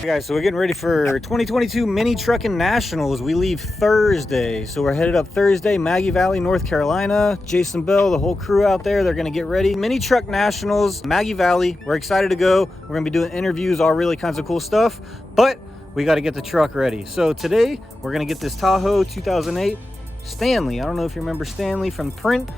Hey guys, so we're getting ready for 2022 Mini Trucking Nationals. We leave Thursday, so we're headed up Thursday, Maggie Valley, North Carolina. Jason Bell, the whole crew out there, they're gonna get ready. Mini Truck Nationals, Maggie Valley. We're excited to go. We're gonna be doing interviews, all really kinds of cool stuff, but we got to get the truck ready. So today we're gonna get this Tahoe 2008 Stanley. I don't know if you remember Stanley from print.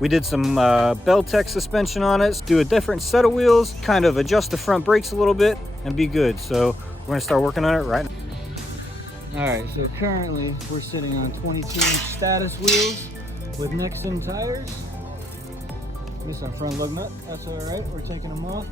We did some Belltech suspension on it, do a different set of wheels, kind of adjust the front brakes a little bit and be good. So we're gonna start working on it right now. All right, so currently we're sitting on 22-inch status wheels with Nexen tires. This is our front lug nut, that's all right, we're taking them off.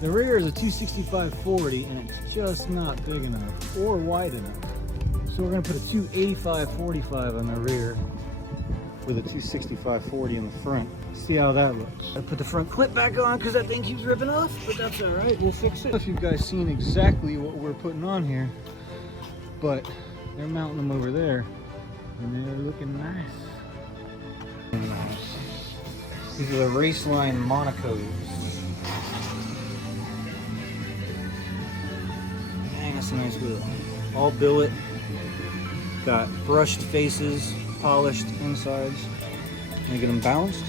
The rear is a 265/40 and it's just not big enough or wide enough. So we're gonna put a 285/45 on the rear with a 265/40 in the front. See how that looks. I put the front clip back on because that thing keeps ripping off, but that's all right, we'll fix it. If you guys seen exactly what we're putting on here, but they're mounting them over there and they're looking nice. These are the Raceline Monacos. Dang, that's a nice wheel. All billet, got brushed faces, polished insides. Gonna get them balanced.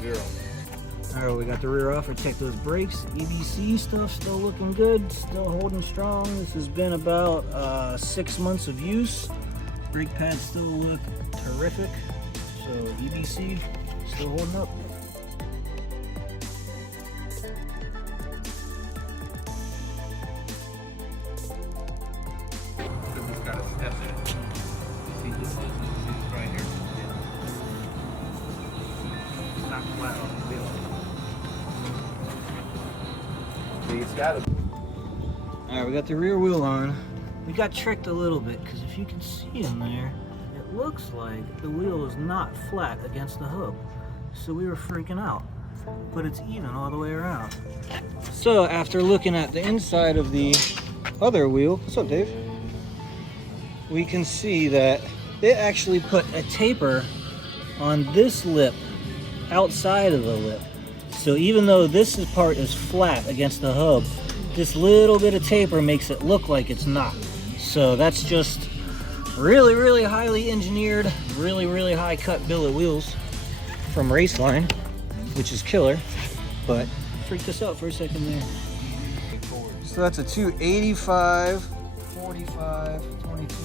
Zero. All right, we got the rear off. I checked those brakes. EBC stuff still looking good, still holding strong. This has been about 6 months of use. Brake pads still look terrific. So EBC still holding up. Alright, we got the rear wheel on. We got tricked a little bit because if you can see in there, it looks like the wheel is not flat against the hub. So we were freaking out, but it's even all the way around. So after looking at the inside of the other wheel, what's up, Dave? We can see that they actually put a taper on this lip outside of the lip. So even though this part is flat against the hub, this little bit of taper makes it look like it's not. So that's just really, really highly engineered, really, really high cut billet wheels from Raceline, which is killer, but freaked us out for a second there. So that's a 285/45 22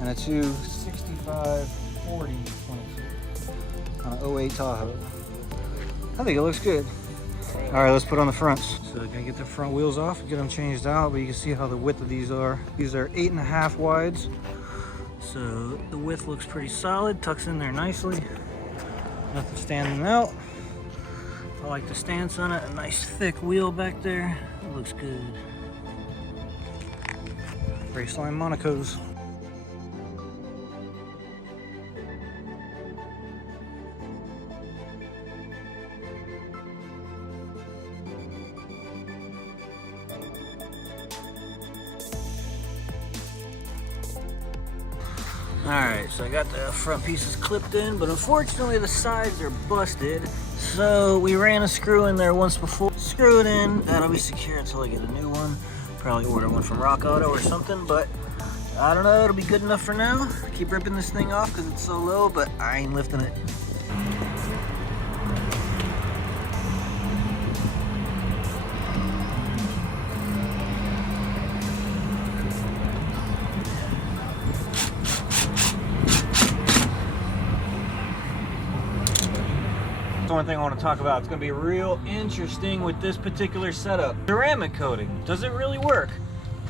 and a 265/40 22 on an 08 Tahoe. I think it looks good. All right, let's put on the fronts. So I'm gonna get the front wheels off, get them changed out, but you can see how the width of these are. These are 8.5 wides. So the width looks pretty solid, tucks in there nicely. Nothing standing out. I like the stance on it, a nice thick wheel back there. It looks good. Raceline Monacos. Alright, so I got the front pieces clipped in, but unfortunately the sides are busted. So we ran a screw in there once before. Screw it in, that'll be secure until I get a new one. Probably order one from Rock Auto or something, but I don't know, it'll be good enough for now. I keep ripping this thing off because it's so low, but I ain't lifting it. That's one thing I want to talk about. It's going to be real interesting with this particular setup. Ceramic coating, does it really work?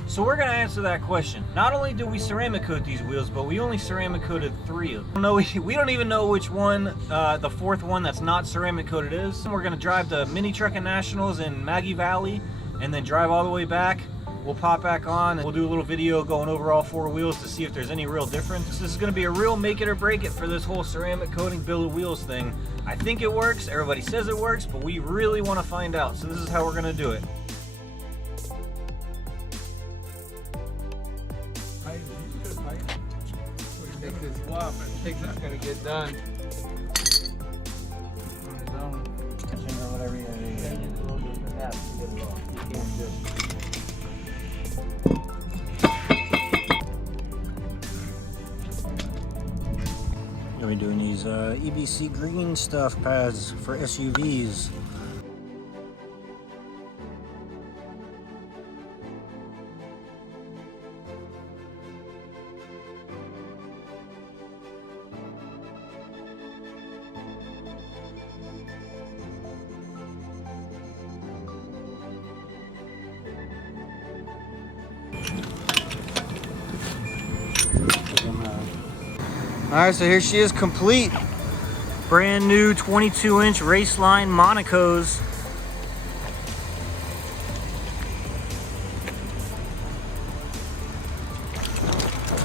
So we're going to answer that question. Not only do we ceramic coat these wheels, but we only ceramic coated 3 of them. We don't even know which one the 4th one that's not ceramic coated is. We're going to drive the Mini Trucking Nationals in Maggie Valley and then drive all the way back. We'll pop back on and we'll do a little video going over all 4 wheels to see if there's any real difference. This is going to be a real make it or break it for this whole ceramic coating billet wheels thing. I think it works, everybody says it works, but we really want to find out. So this is how we're going to do it. Take this swap and think that's going to get done on his own. have to get it off. You can't just... We're doing these EBC green stuff pads for SUVs. Alright, so here she is, complete. Brand new 22-inch Raceline Monacos.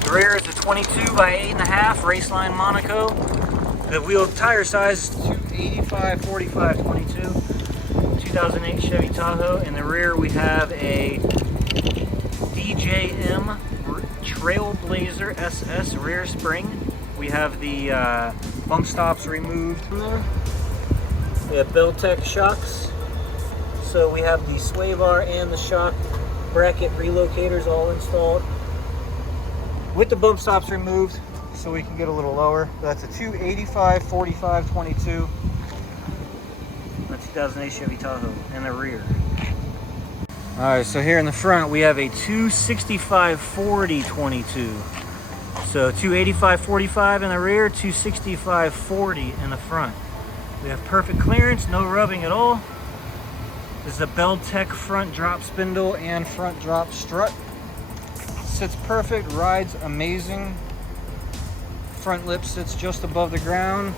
The rear is a 22 by 8.5 Raceline Monaco. The wheel tire size is 285 45 22. 2008 Chevy Tahoe. In the rear we have a DJM Trailblazer SS rear spring. We have the bump stops removed from there. We have Belltech shocks. So we have the sway bar and the shock bracket relocators all installed with the bump stops removed, so we can get a little lower. That's a 285 45 22. The 2008 Chevy Tahoe in the rear. Alright, so here in the front we have a 265 40 22. So 285 45 in the rear, 265 40 in the front. We have perfect clearance, no rubbing at all. This is a Belltech front drop spindle and front drop strut. Sits perfect, rides amazing. Front lip sits just above the ground.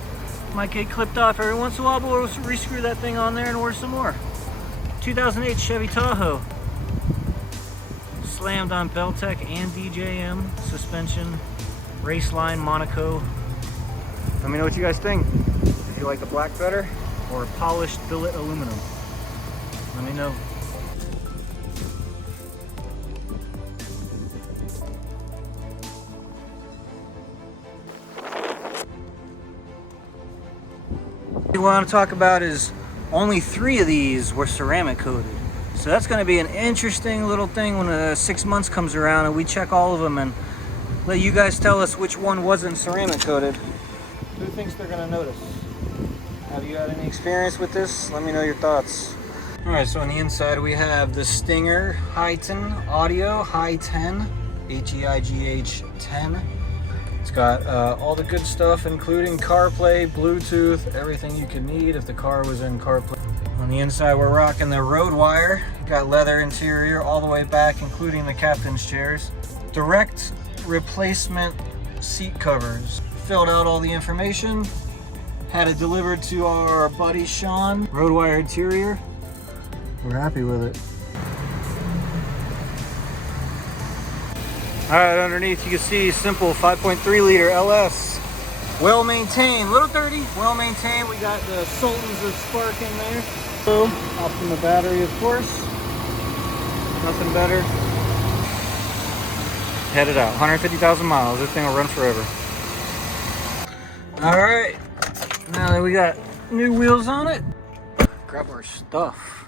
Might get clipped off every once in a while, but we'll re-screw that thing on there and order some more. 2008 Chevy Tahoe. Slammed on Belltech and DJM suspension. Raceline Monaco. Let me know what you guys think. If you like the black better or polished billet aluminum. Let me know. What we want to talk about is only 3 of these were ceramic coated. So that's going to be an interesting little thing when 6 months comes around and we check all of them and let you guys tell us which one wasn't ceramic coated. Who thinks they're gonna notice? Have you had any experience with this? Let me know your thoughts. Alright, so on the inside we have the Stinger Hi-10 Audio Hi-10, H-E-I-G-H 10. It's got all the good stuff, including CarPlay, Bluetooth, everything you could need if the car was in CarPlay. On the inside we're rocking the road wire. Got leather interior all the way back, including the captain's chairs. Direct replacement seat covers. Filled out all the information, had it delivered to our buddy Sean. Road wire interior, we're happy with it. Alright, underneath you can see simple 5.3 liter LS. Well maintained, little dirty, well maintained. We got the Sultans of Spark in there. So, Optima battery of course, nothing better. Headed out, 150,000 miles. This thing will run forever. All right, now that we got new wheels on it, grab our stuff.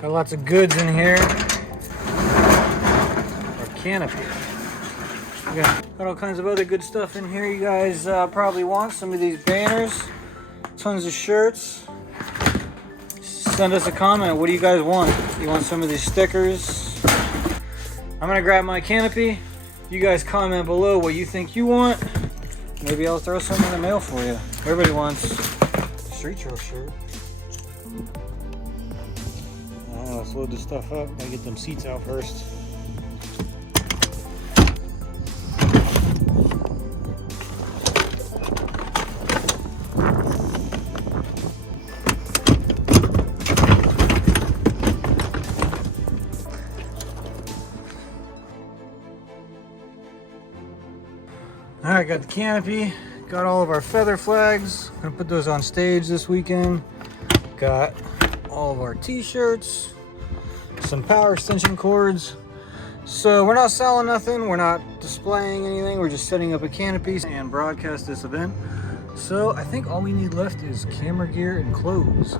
Got lots of goods in here. Our canopy. We got all kinds of other good stuff in here. You guys probably want some of these banners, tons of shirts. Send us a comment. What do you guys want? You want some of these stickers? I'm gonna grab my canopy. You guys comment below what you think you want. Maybe I'll throw some in the mail for you. Everybody wants a street trail shirt. Let's load this stuff up. Gotta get them seats out first. Alright, got the canopy, got all of our feather flags. Gonna put those on stage this weekend. Got all of our t-shirts, some power extension cords. So we're not selling nothing, we're not displaying anything, we're just setting up a canopy and broadcast this event. So I think all we need left is camera gear and clothes.